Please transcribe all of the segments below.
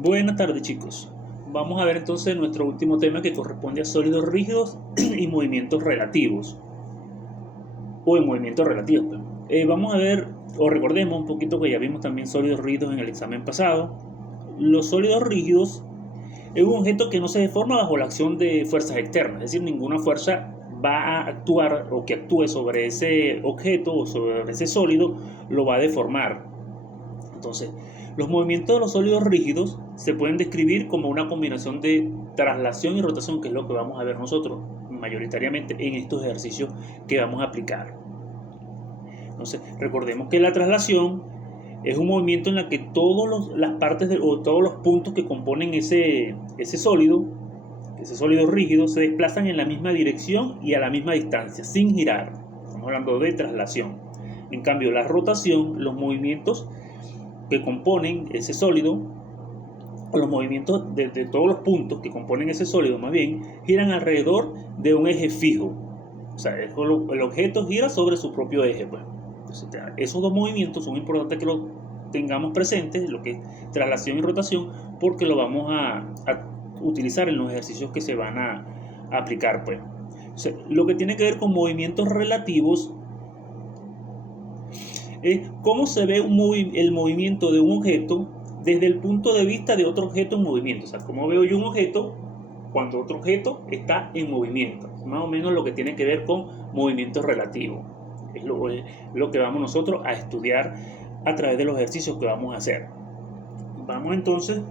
Buenas tardes, chicos. Vamos a ver entonces nuestro último tema, que corresponde a sólidos rígidos y movimientos relativos, o en movimientos relativos, pues. Vamos a ver, o recordemos un poquito que ya vimos también sólidos rígidos en el examen pasado. Los sólidos rígidos es un objeto que no se deforma bajo la acción de fuerzas externas, es decir, ninguna fuerza va a actuar o que actúe sobre ese objeto o sobre ese sólido lo va a deformar. Entonces, los movimientos de los sólidos rígidos se pueden describir como una combinación de traslación y rotación, que es lo que vamos a ver nosotros mayoritariamente en estos ejercicios que vamos a aplicar. Entonces, recordemos que la traslación es un movimiento en el que todas las partes o todos los puntos que componen ese sólido rígido, se desplazan en la misma dirección y a la misma distancia, sin girar. Estamos hablando de traslación. En cambio, la rotación, los movimientos que componen ese sólido, o los movimientos de todos los puntos que componen ese sólido, más bien, giran alrededor de un eje fijo. O sea, el objeto gira sobre su propio eje, pues. Entonces, esos dos movimientos son importantes que los tengamos presentes, lo que es traslación y rotación, porque lo vamos a utilizar en los ejercicios que se van a aplicar, pues. O sea, lo que tiene que ver con movimientos relativos es cómo se ve el movimiento de un objeto desde el punto de vista de otro objeto en movimiento. O sea, cómo veo yo un objeto cuando otro objeto está en movimiento. Más o menos lo que tiene que ver con movimientos relativos. Es lo que vamos nosotros a estudiar a través de los ejercicios que vamos a hacer. Vamos entonces.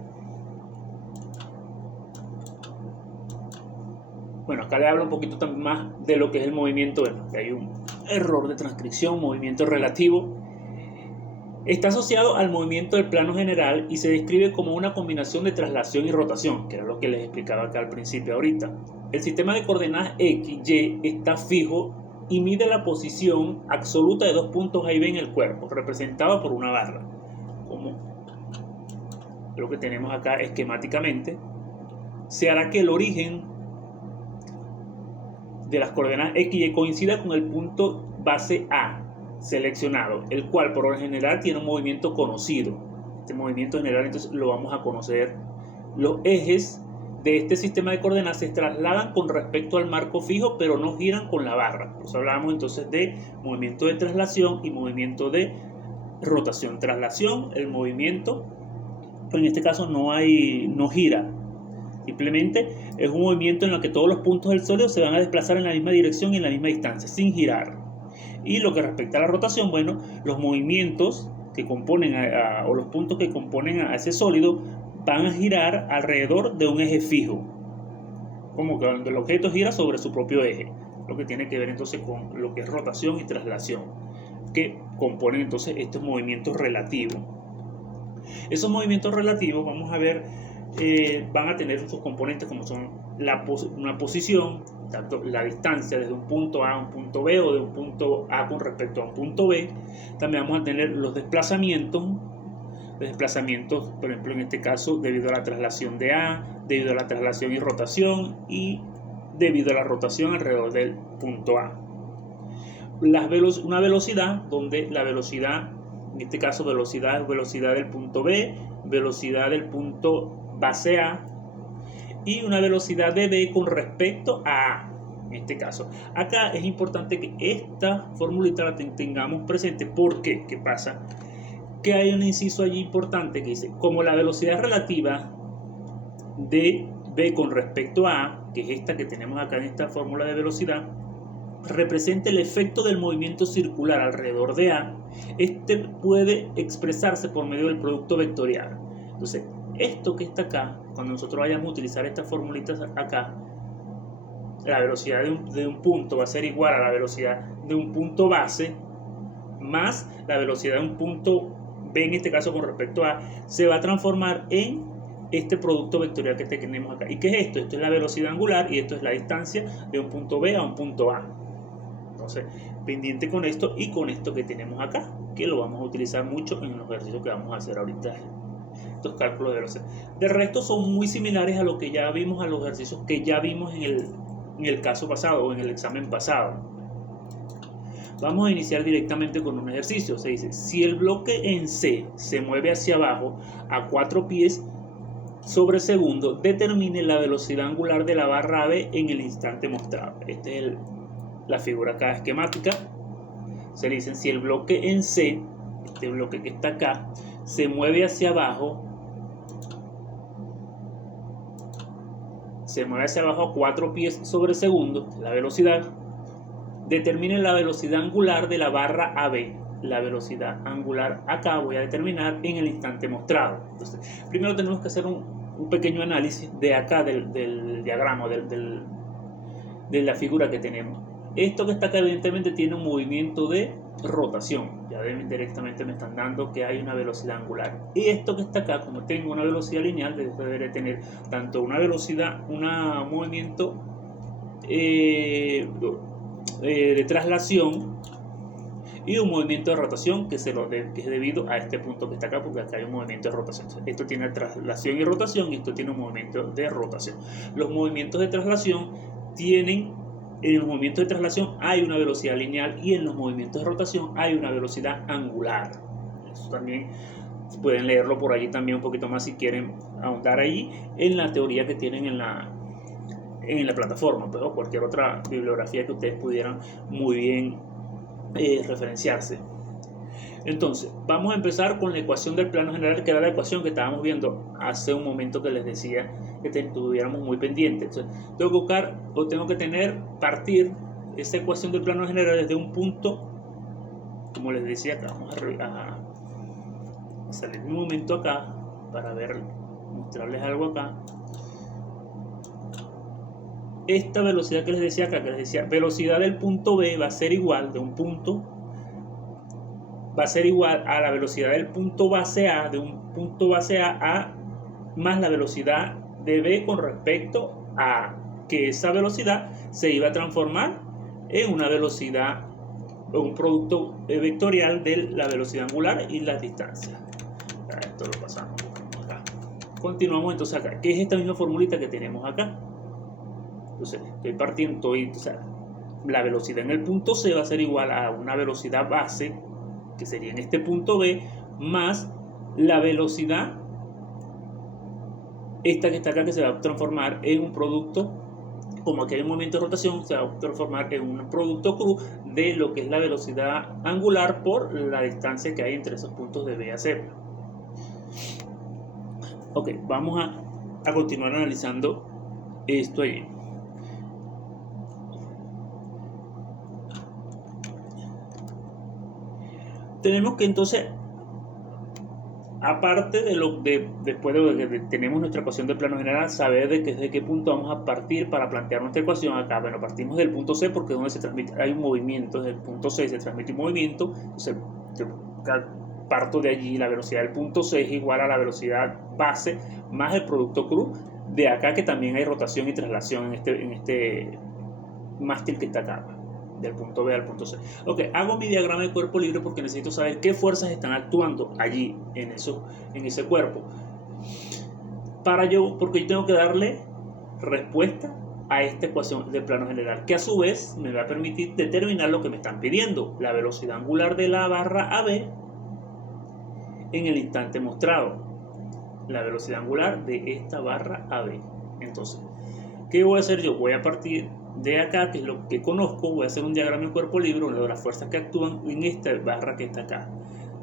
Bueno, acá le hablo un poquito más de lo que es el movimiento. Bueno, que hay un error de transcripción, movimiento relativo. Está asociado al movimiento del plano general y se describe como una combinación de traslación y rotación, que era lo que les explicaba acá al principio ahorita. El sistema de coordenadas X, Y está fijo y mide la posición absoluta de dos puntos A y B en el cuerpo, representada por una barra, como lo que tenemos acá esquemáticamente. Se hará que el origen de las coordenadas X y Y coincida con el punto base A seleccionado, el cual por lo general tiene un movimiento conocido. Este movimiento general entonces lo vamos a conocer. Los ejes de este sistema de coordenadas se trasladan con respecto al marco fijo, pero no giran con la barra. Por eso hablamos entonces de movimiento de traslación y movimiento de rotación. Traslación, el movimiento, pero en este caso no gira. Simplemente es un movimiento en el que todos los puntos del sólido se van a desplazar en la misma dirección y en la misma distancia, sin girar. Y lo que respecta a la rotación, bueno, los movimientos que componen o los puntos que componen a ese sólido van a girar alrededor de un eje fijo, como que el objeto gira sobre su propio eje, lo que tiene que ver entonces con lo que es rotación y traslación, que componen entonces estos movimientos relativos. Esos movimientos relativos, vamos a ver, van a tener sus componentes como son una posición, tanto la distancia desde un punto A a un punto B, o de un punto A con respecto a un punto B. También vamos a tener los desplazamientos, por ejemplo en este caso debido a la traslación de A, debido a la traslación y rotación, y debido a la rotación alrededor del punto A. Una velocidad donde la velocidad, en este caso velocidad del punto B, velocidad del punto base A, y una velocidad de B con respecto a A. En este caso, acá es importante que esta formulita la tengamos presente. ¿Por qué? ¿Qué pasa? Que hay un inciso allí importante que dice, como la velocidad relativa de B con respecto a A, que es esta que tenemos acá en esta fórmula de velocidad, representa el efecto del movimiento circular alrededor de A, este puede expresarse por medio del producto vectorial. Entonces, esto que está acá, cuando nosotros vayamos a utilizar estas formulitas acá, la velocidad de un punto va a ser igual a la velocidad de un punto base más la velocidad de un punto B, en este caso con respecto a, se va a transformar en este producto vectorial que tenemos acá. ¿Y qué es esto? Esto es la velocidad angular y esto es la distancia de un punto B a un punto A. Entonces, pendiente con esto y con esto que tenemos acá, que lo vamos a utilizar mucho en los ejercicios que vamos a hacer ahorita. Estos cálculos de velocidad. De resto son muy similares a lo que ya vimos, a los ejercicios que ya vimos en el caso pasado o en el examen pasado. Vamos a iniciar directamente con un ejercicio. Se dice, si el bloque en C se mueve hacia abajo a 4 pies, sobre segundo determine la velocidad angular de la barra AB en el instante mostrado. Esta es la figura acá esquemática. Se dice si el bloque en C, este bloque que está acá, se mueve hacia abajo, a 4 pies sobre segundo, la velocidad, determine la velocidad angular de la barra AB. La velocidad angular acá voy a determinar en el instante mostrado. Entonces, primero tenemos que hacer un pequeño análisis de acá del diagrama, de la figura que tenemos. Esto que está acá evidentemente tiene un movimiento de rotación. Ya directamente me están dando que hay una velocidad angular. Y esto que está acá, como tengo una velocidad lineal, debería tener tanto una velocidad, un movimiento de traslación y un movimiento de rotación que es debido a este punto que está acá, porque acá hay un movimiento de rotación. Esto tiene traslación y rotación, y esto tiene un movimiento de rotación. Los movimientos de traslación en los movimientos de traslación hay una velocidad lineal, y en los movimientos de rotación hay una velocidad angular. Eso también pueden leerlo por allí también un poquito más si quieren ahondar ahí en la teoría que tienen en la plataforma, pero cualquier otra bibliografía que ustedes pudieran muy bien referenciarse. Entonces, vamos a empezar con la ecuación del plano general, que era la ecuación que estábamos viendo hace un momento, que les decía que tuviéramos muy pendiente. Entonces, tengo que buscar, o tengo que partir esa ecuación del plano general desde un punto, como les decía acá. Vamos a salir un momento acá para mostrarles algo acá. Esta velocidad que les decía acá, velocidad del punto B va a ser igual de un punto, va a ser igual a la velocidad del punto base A, de un punto base A más la velocidad de B con respecto a que esa velocidad se iba a transformar en una velocidad, un producto vectorial de la velocidad angular y las distancias. Esto lo pasamos acá. Continuamos entonces acá, que es esta misma formulita que tenemos acá. Entonces, estoy partiendo, la velocidad en el punto C va a ser igual a una velocidad base, que sería en este punto B, más la velocidad, esta que está acá, que se va a transformar en un producto, como aquí hay un movimiento de rotación, se va a transformar en un producto cruz de lo que es la velocidad angular por la distancia que hay entre esos puntos de B a C. Ok, vamos a continuar analizando esto ahí. Tenemos que entonces, aparte después de que tenemos nuestra ecuación del plano general, saber desde qué punto vamos a partir para plantear nuestra ecuación acá. Bueno, partimos del punto C, porque es donde se transmite, hay un movimiento. Desde el punto C se transmite un movimiento. Entonces, parto de allí. La velocidad del punto C es igual a la velocidad base más el producto cruz de acá, que también hay rotación y traslación en este mástil que está acá, del punto B al punto C. Ok, hago mi diagrama de cuerpo libre porque necesito saber qué fuerzas están actuando allí en ese cuerpo. Porque yo tengo que darle respuesta a esta ecuación del plano general, que a su vez me va a permitir determinar lo que me están pidiendo, la velocidad angular de la barra AB en el instante mostrado. La velocidad angular de esta barra AB. Entonces, ¿qué voy a hacer yo? Voy a partir de acá, que es lo que conozco, voy a hacer un diagrama de cuerpo libre, una de las fuerzas que actúan en esta barra que está acá.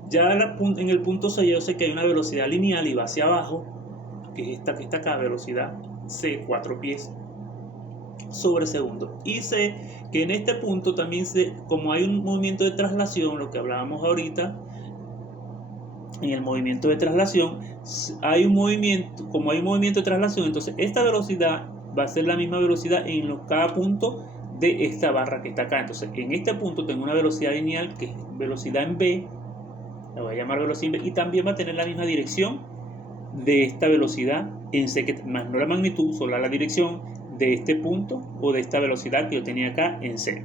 Ya en el punto C yo sé que hay una velocidad lineal y va hacia abajo, que es esta que está acá, velocidad C, 4 pies sobre segundo. Y sé que en este punto también como hay un movimiento de traslación, lo que hablábamos ahorita, en el movimiento de traslación, como hay un movimiento de traslación, entonces esta velocidad va a ser la misma velocidad en cada punto de esta barra que está acá. Entonces, en este punto tengo una velocidad lineal que es velocidad en B, la voy a llamar velocidad en B, y también va a tener la misma dirección de esta velocidad en C, más no la magnitud, solo la dirección de este punto o de esta velocidad que yo tenía acá en C.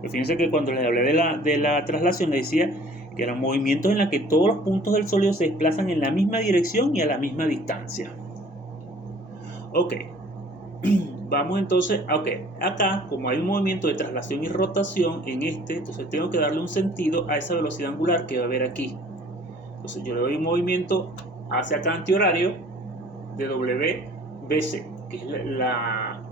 Pero fíjense que cuando les hablé de la traslación, les decía que eran movimientos en los que todos los puntos del sólido se desplazan en la misma dirección y a la misma distancia. Ok, vamos entonces, acá como hay un movimiento de traslación y rotación en entonces tengo que darle un sentido a esa velocidad angular que va a haber aquí. Entonces yo le doy un movimiento hacia acá antihorario, de WBC, que es la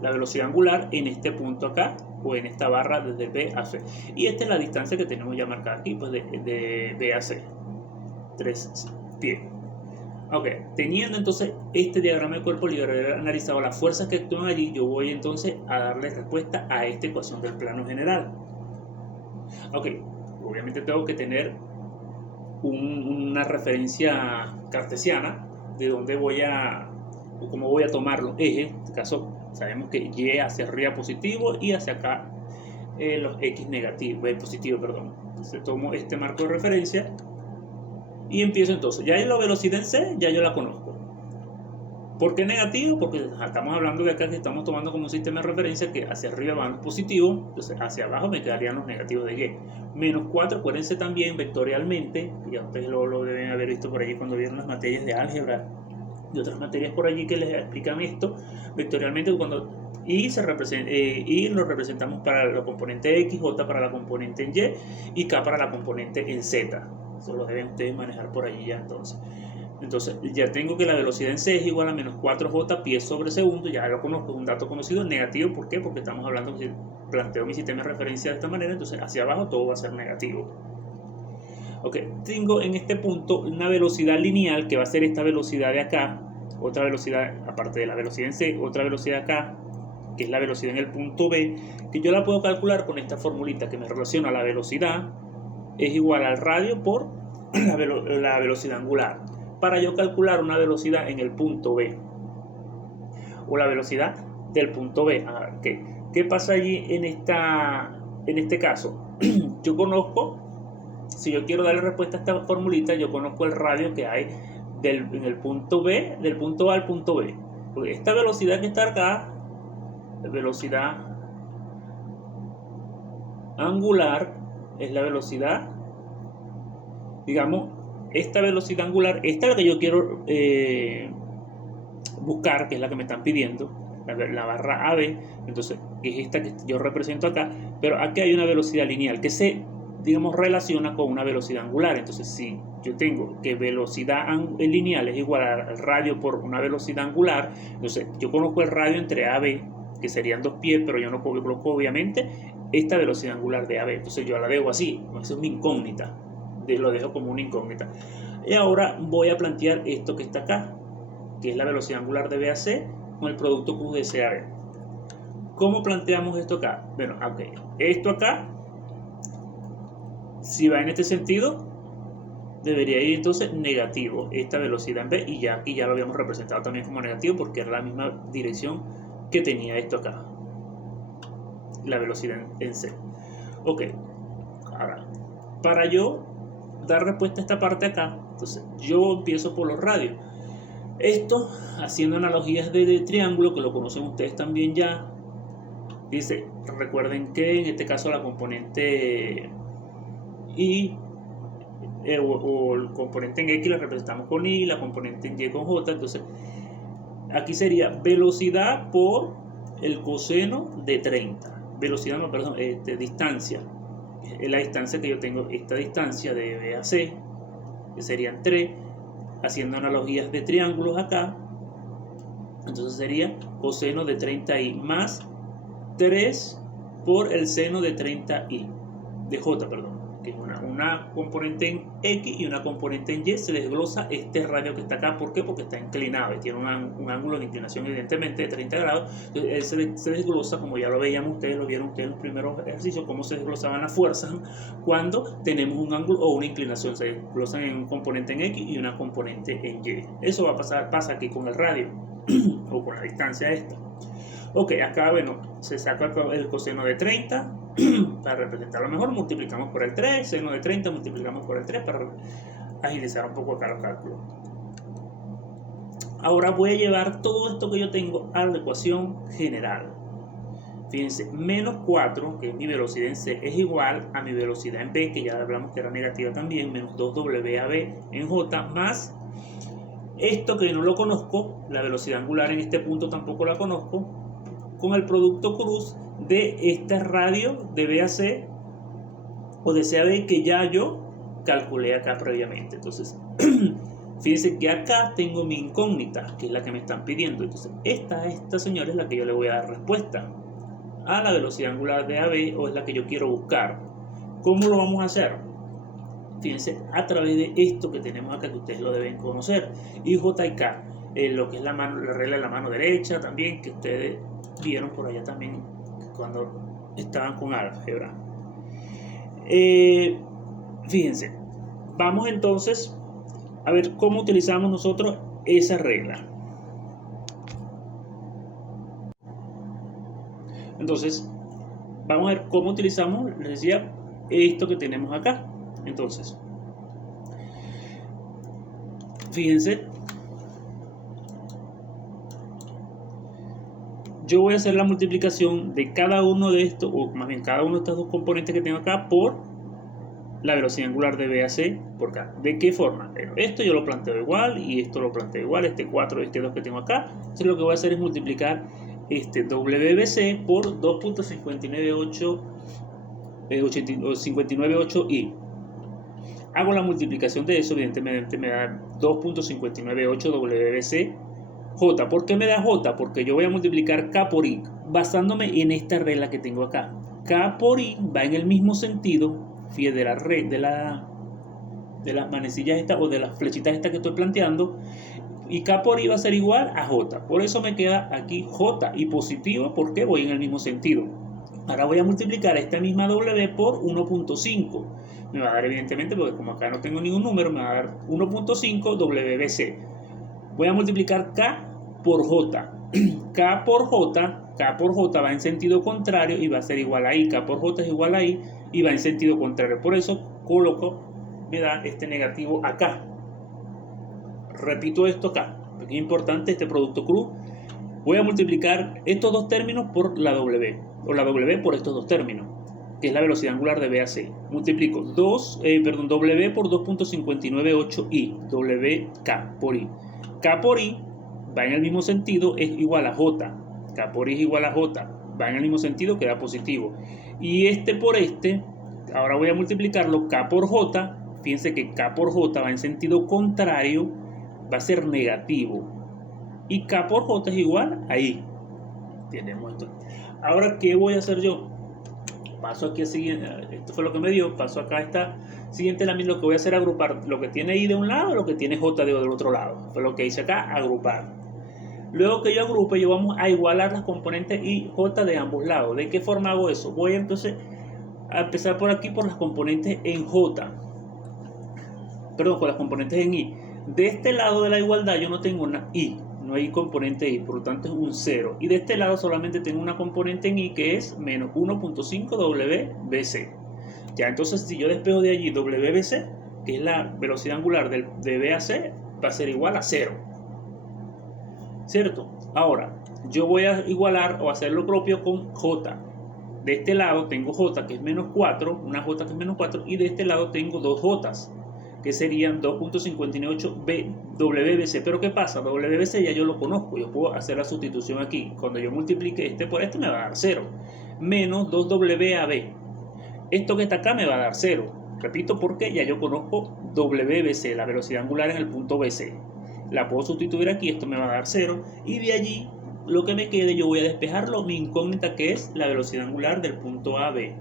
velocidad angular en este punto acá, o en esta barra desde B a C. Y esta es la distancia que tenemos ya marcada aquí, pues de B a C, 3 pies. Ok, teniendo entonces este diagrama de cuerpo libre, haber analizado las fuerzas que actúan allí, yo voy entonces a darle respuesta a esta ecuación del plano general. Ok, obviamente tengo que tener una referencia cartesiana de dónde voy a, o cómo voy a tomar los ejes. En este caso sabemos que Y hacia arriba positivo y hacia acá los X negativos, positivo, perdón. Entonces tomo este marco de referencia y empiezo entonces. Ya la velocidad en C, ya yo la conozco. ¿Por qué negativo? Porque estamos hablando de acá que estamos tomando como un sistema de referencia que hacia arriba van los positivos, entonces hacia abajo me quedarían los negativos de Y. Menos 4, acuérdense también vectorialmente, ya ustedes lo deben haber visto por ahí cuando vieron las materias de álgebra y otras materias por allí que les explican esto, vectorialmente cuando y lo representamos para la componente X, J para la componente en Y y K para la componente en Z. Eso lo deben ustedes manejar por allí ya entonces. Entonces ya tengo que la velocidad en C es igual a menos 4J pies sobre segundo, ya lo conozco, es un dato conocido, negativo. ¿Por qué? Porque estamos hablando, si planteo mi sistema de referencia de esta manera, entonces hacia abajo todo va a ser negativo. Ok, tengo en este punto una velocidad lineal que va a ser esta velocidad de acá, otra velocidad, aparte de la velocidad en C, otra velocidad acá, que es la velocidad en el punto B, que yo la puedo calcular con esta formulita que me relaciona la velocidad es igual al radio por la velocidad angular, para yo calcular una velocidad en el punto B, o la velocidad del punto B. A ver, ¿qué pasa allí en este caso? Yo conozco, si yo quiero darle respuesta a esta formulita, yo conozco el radio que hay en el punto B, del punto A al punto B. Porque esta velocidad que está acá, velocidad angular, es la velocidad, digamos, esta velocidad angular, esta es la que yo quiero buscar, que es la que me están pidiendo, la barra AB, entonces es esta que yo represento acá, pero aquí hay una velocidad lineal que se, digamos, relaciona con una velocidad angular. Entonces si yo tengo que velocidad lineal es igual al radio por una velocidad angular, entonces yo conozco el radio entre AB, que serían 2 pies, pero yo no coloco obviamente esta velocidad angular de AB, entonces yo la dejo así, eso es mi incógnita, lo dejo como una incógnita. Y ahora voy a plantear esto que está acá, que es la velocidad angular de B a C con el producto cruz de C a B. ¿Cómo planteamos esto acá? Bueno, ok, esto acá, si va en este sentido, debería ir entonces negativo esta velocidad en B, y ya aquí ya lo habíamos representado también como negativo porque era la misma dirección que tenía esto acá, la velocidad en C. Ok, ahora, para yo dar respuesta a esta parte acá, entonces yo empiezo por los radios. Esto, haciendo analogías de triángulo, que lo conocen ustedes también ya, dice, recuerden que en este caso la componente Y o el componente en X la representamos con Y, la componente en Y con J. Entonces aquí sería velocidad por el coseno de 30, velocidad, no, perdón, distancia, es la distancia que yo tengo, esta distancia de B a C, que serían 3, haciendo analogías de triángulos acá, entonces sería coseno de 30i más 3 por el seno de 30i, de J, perdón, que es una componente en X y una componente en Y. Se desglosa este radio que está acá. ¿Por qué? Porque está inclinado y tiene un ángulo de inclinación evidentemente de 30 grados. Entonces se desglosa, como ya lo veíamos ustedes, lo vieron ustedes en los primeros ejercicios, cómo se desglosaban las fuerzas cuando tenemos un ángulo o una inclinación. Se desglosan en un componente en X y una componente en Y. Eso pasa aquí con el radio o con la distancia esta. Ok, acá, bueno, se saca el coseno de 30 para representarlo mejor, multiplicamos por el 3, seno de 30 multiplicamos por el 3 para agilizar un poco acá los cálculos. Ahora voy a llevar todo esto que yo tengo a la ecuación general. Fíjense, menos 4, que es mi velocidad en C, es igual a mi velocidad en B, que ya hablamos que era negativa también, menos 2WAB en J, más esto que no lo conozco, la velocidad angular en este punto tampoco la conozco, con el producto cruz de este radio de B a C o de C a B que ya yo calculé acá previamente. Entonces Fíjense que acá tengo mi incógnita, que es la que me están pidiendo. Entonces, esta señora es la que yo le voy a dar respuesta a la velocidad angular de AB, o es la que yo quiero buscar. ¿Cómo lo vamos a hacer? Fíjense, a través de esto que tenemos acá, que ustedes lo deben conocer, y J y K, lo que es la regla de la mano derecha también, que ustedes vieron por allá también cuando estaban con álgebra. Fíjense, vamos entonces a ver cómo utilizamos nosotros esa regla. Entonces, vamos a ver cómo utilizamos, les decía, esto que tenemos acá. Entonces, fíjense, yo voy a hacer la multiplicación de cada uno de estos, o más bien cada uno de estos dos componentes que tengo acá, por la velocidad angular de B a C por K. ¿De qué forma? Bueno, esto yo lo planteo igual y esto lo planteo igual, este 4 y este 2 que tengo acá. Entonces lo que voy a hacer es multiplicar este WBC por 2.598i. Hago la multiplicación de eso, evidentemente me da 2.598 WBC J. ¿Por qué me da J? Porque yo voy a multiplicar K por I basándome en esta regla que tengo acá. K por I va en el mismo sentido, fíjate, de la red, de las manecillas estas o de las flechitas estas que estoy planteando, y K por I va a ser igual a J. Por eso me queda aquí J y positivo porque voy en el mismo sentido. Ahora voy a multiplicar esta misma W por 1.5. Me va a dar, evidentemente, porque como acá no tengo ningún número, me va a dar 1.5 WBC. Voy a multiplicar K por J. K por J va en sentido contrario y va a ser igual a I. K por J es igual a I y va en sentido contrario. Por eso coloco, me da este negativo acá. Repito esto acá, porque es importante este producto cruz. Voy a multiplicar estos dos términos por la W, o la W por estos dos términos, que es la velocidad angular de B a C. Multiplico W por 2.598i, WK por I. K por I va en el mismo sentido, es igual a J. K por I es igual a J, va en el mismo sentido, queda positivo. Y este por este, ahora voy a multiplicarlo, K por J. Fíjense que K por J va en sentido contrario, va a ser negativo. Y K por J es igual a I. Tenemos esto. Ahora, ¿qué voy a hacer yo? Paso aquí a siguiente, esto fue lo que me dio, paso acá a esta siguiente lámina. Lo que voy a hacer es agrupar lo que tiene I de un lado y lo que tiene J del otro lado. Fue lo que hice acá, agrupar. Luego que yo agrupe, yo vamos a igualar las componentes I y J de ambos lados. ¿De qué forma hago eso? Voy entonces a empezar por aquí por las componentes en J. Perdón, con las componentes en I. De este lado de la igualdad yo no tengo una I. No hay componente I, por lo tanto es un 0. Y de este lado solamente tengo una componente en I que es menos 1.5 WBC. Ya, entonces si yo despejo de allí WBC, que es la velocidad angular de B a C, va a ser igual a 0. ¿Cierto? Ahora, yo voy a igualar o hacer lo propio con J. De este lado tengo J que es menos 4, una J que es menos 4, y de este lado tengo dos J's, que serían 2.598 WBC. Pero ¿qué pasa? WBC ya yo lo conozco, yo puedo hacer la sustitución aquí. Cuando yo multiplique este por este me va a dar 0. Menos 2WAB. Esto que está acá me va a dar 0. Repito, porque ya yo conozco WBC, la velocidad angular en el punto BC. La puedo sustituir aquí, esto me va a dar 0. Y de allí, lo que me quede, yo voy a despejarlo, mi incógnita, que es la velocidad angular del punto AB.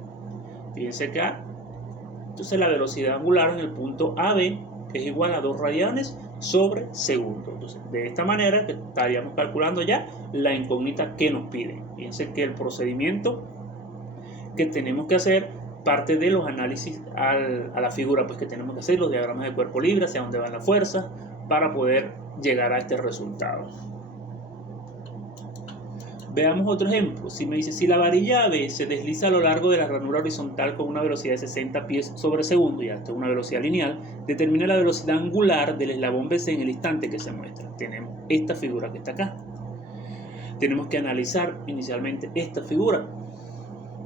Fíjense acá. Entonces la velocidad angular en el punto AB es igual a 2 radianes sobre segundo. Entonces, de esta manera que estaríamos calculando ya la incógnita que nos piden. Fíjense que el procedimiento que tenemos que hacer parte de los análisis a la figura, pues que tenemos que hacer los diagramas de cuerpo libre, hacia dónde van las fuerzas, para poder llegar a este resultado. Veamos otro ejemplo. Si me dice, si la varilla AB se desliza a lo largo de la ranura horizontal con una velocidad de 60 pies sobre segundo, y esto es una velocidad lineal, determina la velocidad angular del eslabón BC en el instante que se muestra. Tenemos esta figura que está acá. Tenemos que analizar inicialmente esta figura.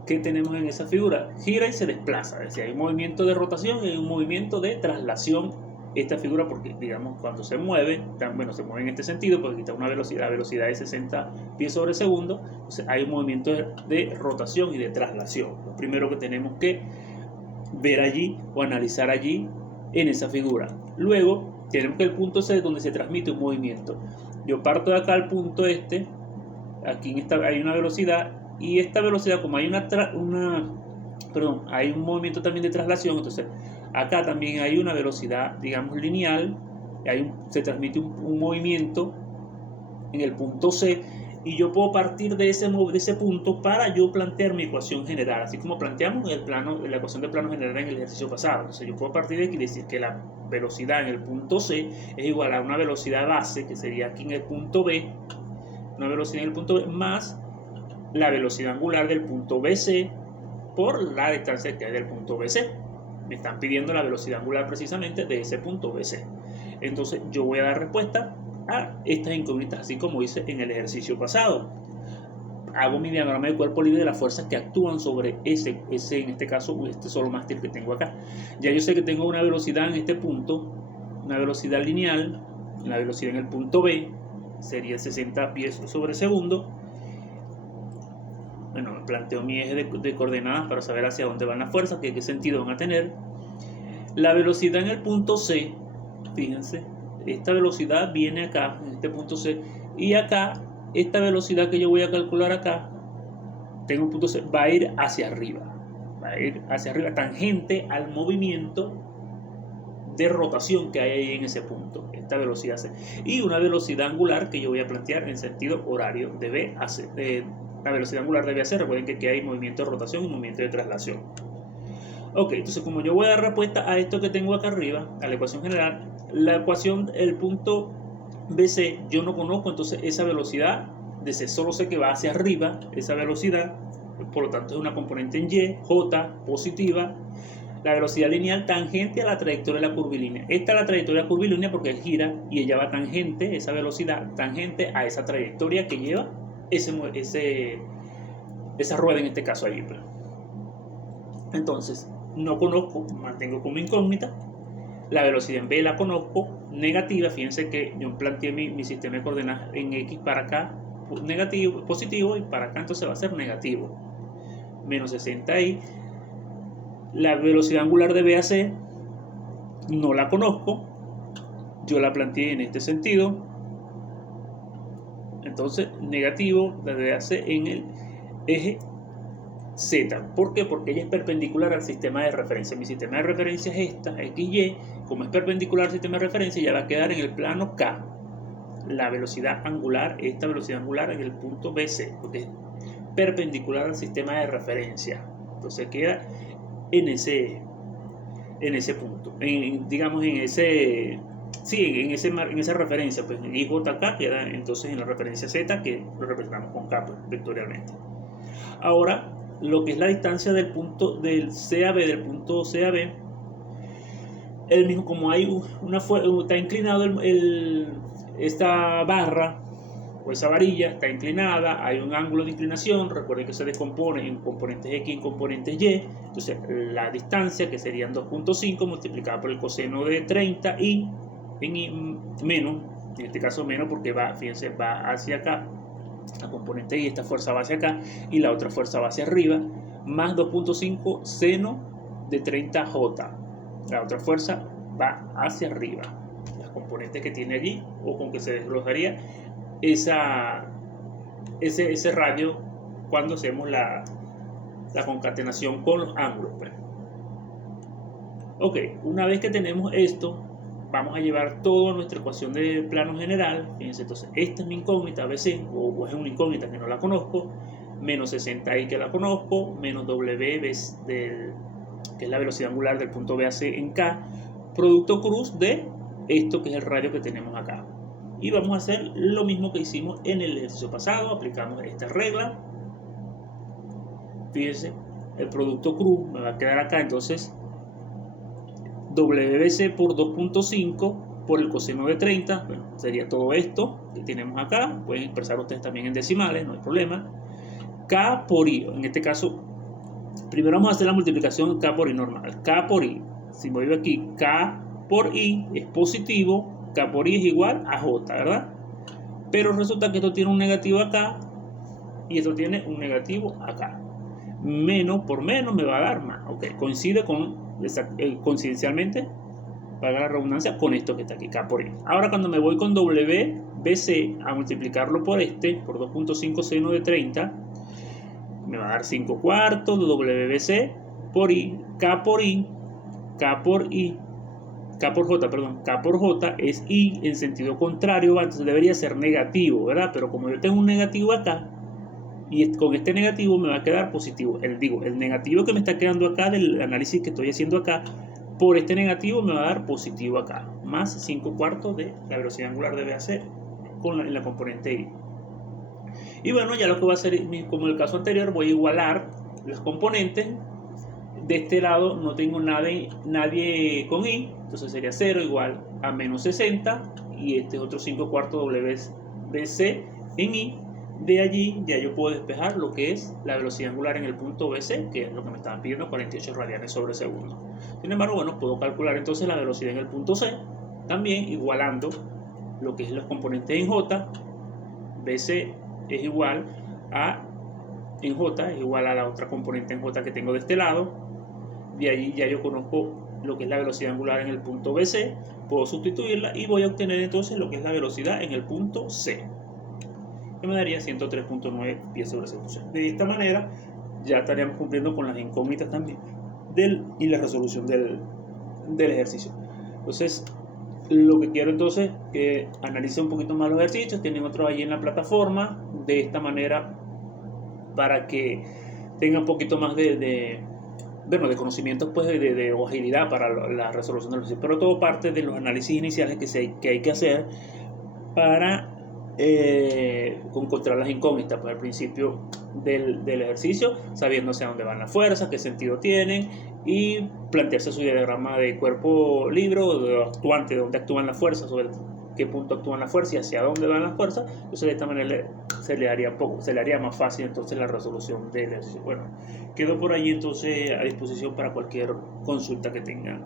¿Qué tenemos en esa figura? Gira y se desplaza. Es decir, hay un movimiento de rotación y hay un movimiento de traslación. Esta figura, porque digamos cuando se mueve, se mueve en este sentido, porque aquí está la velocidad de 60 pies sobre segundo, entonces hay un movimiento de rotación y de traslación. Lo primero que tenemos que ver allí o analizar allí en esa figura. Luego Tenemos que el punto C es donde se transmite un movimiento. Yo parto de acá al punto este, aquí hay una velocidad, y esta velocidad, como hay hay un movimiento también de traslación, entonces acá también hay una velocidad, digamos, lineal, se transmite un movimiento en el punto C, y yo puedo partir de ese punto para yo plantear mi ecuación general, así como planteamos la ecuación de plano general en el ejercicio pasado. Entonces yo puedo partir de aquí y decir que la velocidad en el punto C es igual a una velocidad base, que sería aquí en el punto B, una velocidad en el punto B más la velocidad angular del punto BC por la distancia que hay del punto BC. Me están pidiendo la velocidad angular precisamente de ese punto BC. Entonces yo voy a dar respuesta a estas incógnitas, así como hice en el ejercicio pasado. Hago mi diagrama de cuerpo libre de las fuerzas que actúan sobre ese en este caso, este solo mástil que tengo acá. Ya yo sé que tengo una velocidad en este punto, una velocidad lineal, la velocidad en el punto B sería 60 pies sobre segundo. Bueno, planteo mi eje de coordenadas para saber hacia dónde van las fuerzas, qué sentido van a tener. La velocidad en el punto C, fíjense, esta velocidad viene acá, en este punto C, y acá, esta velocidad que yo voy a calcular acá, tengo un punto C, va a ir hacia arriba, tangente al movimiento de rotación que hay ahí en ese punto, esta velocidad C, y una velocidad angular que yo voy a plantear en sentido horario de B a C. La velocidad angular de B a C, recuerden que aquí hay movimiento de rotación y movimiento de traslación. Ok, entonces como yo voy a dar respuesta a esto que tengo acá arriba, a la ecuación general, la ecuación, el punto BC, yo no conozco, entonces esa velocidad de C, solo sé que va hacia arriba, esa velocidad, por lo tanto es una componente en Y, J, positiva. La velocidad lineal tangente a la trayectoria de la curvilínea. Esta es la trayectoria curvilínea porque gira y ella va tangente, esa velocidad tangente a esa trayectoria que lleva esa rueda en este caso ahí. Entonces, no conozco, mantengo como incógnita. La velocidad en B la conozco, negativa. Fíjense que yo planteé mi sistema de coordenadas en X para acá, negativo, positivo, y para acá entonces va a ser negativo. Menos 60i. La velocidad angular de B a C no la conozco. Yo la planteé en este sentido. Entonces, negativo de B a C en el eje Z. ¿Por qué? Porque ella es perpendicular al sistema de referencia. Mi sistema de referencia es esta, XY. Como es perpendicular al sistema de referencia, ya va a quedar en el plano K. La velocidad angular, esta velocidad angular en el punto BC, porque es perpendicular al sistema de referencia. Entonces queda en ese punto. Digamos en esa referencia, pues en IJK queda entonces en la referencia Z, que lo representamos con K, pues, vectorialmente. Ahora, lo que es la distancia del punto del CAB, del punto CAB, el mismo, como hay está inclinado esta barra o esa varilla, está inclinada, hay un ángulo de inclinación. Recuerden que se descompone en componentes X y componentes Y. Entonces la distancia, que serían 2.5 multiplicada por el coseno de 30 y menos, en este caso menos porque fíjense, va hacia acá, la componente Y, esta fuerza va hacia acá y la otra fuerza va hacia arriba, más 2.5 seno de 30J. La otra fuerza va hacia arriba, las componentes que tiene allí, o con que se desglosaría ese radio cuando hacemos la concatenación con los ángulos. Pues. Ok, una vez que tenemos esto, vamos a llevar toda nuestra ecuación de plano general. Fíjense, entonces esta es mi incógnita BC, o es una incógnita que no la conozco, menos 60i que la conozco, menos W, que es la velocidad angular del punto B a C en K, producto cruz de esto que es el radio que tenemos acá. Y vamos a hacer lo mismo que hicimos en el ejercicio pasado. Aplicamos esta regla. Fíjense, el producto cruz me va a quedar acá. Entonces, WBC por 2.5 por el coseno de 30. Bueno, sería todo esto que tenemos acá. Pueden expresar ustedes también en decimales, no hay problema. K por I. En este caso, primero vamos a hacer la multiplicación K por I normal. K por I. Si me voy aquí, K por I es positivo. K por I es igual a J, ¿verdad? Pero resulta que esto tiene un negativo acá y esto tiene un negativo acá. Menos por menos me va a dar más. Ok, coincide coincidencialmente valga la redundancia, con esto que está aquí, K por I. Ahora cuando me voy con WBC a multiplicarlo por por 2.5 seno de 30, me va a dar 5 cuartos de WBC por I, K por I, K por I, K por J, perdón, K por J es I en sentido contrario, entonces debería ser negativo, ¿verdad? Pero como yo tengo un negativo acá, y con este negativo me va a quedar positivo. El negativo que me está quedando acá del análisis que estoy haciendo acá, por este negativo me va a dar positivo acá, más 5 cuartos de la velocidad angular de BAC en la componente I. Y bueno, ya lo que voy a hacer, como en el caso anterior, voy a igualar las componentes. De este lado no tengo nadie con I, entonces sería 0 igual a menos 60, y este es otro 5 cuartos WBC en I. De allí ya yo puedo despejar lo que es la velocidad angular en el punto BC, que es lo que me estaban pidiendo, 48 radianes sobre segundo. Sin embargo, bueno, puedo calcular entonces la velocidad en el punto C, también igualando lo que es los componentes en J. BC es igual a, en J es igual a la otra componente en J que tengo de este lado. De allí ya yo conozco lo que es la velocidad angular en el punto BC, puedo sustituirla y voy a obtener entonces lo que es la velocidad en el punto C, que me daría 103.9 pies sobre segundo. De esta manera ya estaríamos cumpliendo con las incógnitas también y la resolución del ejercicio. Entonces, lo que quiero entonces que analice un poquito más los ejercicios, tienen otros allí en la plataforma, de esta manera para que tenga un poquito más de conocimientos, pues de agilidad para la resolución del ejercicio. Pero todo parte de los análisis iniciales que hay que hacer para encontrar las incógnitas, pues al principio del ejercicio, sabiendo hacia dónde van las fuerzas, qué sentido tienen, y plantearse su diagrama de cuerpo libre o de actuante, de dónde actúan las fuerzas, sobre qué punto actúan las fuerzas y hacia dónde van las fuerzas. Entonces de esta manera se le haría más fácil entonces la resolución del ejercicio. Bueno, quedo por allí entonces a disposición para cualquier consulta que tengan.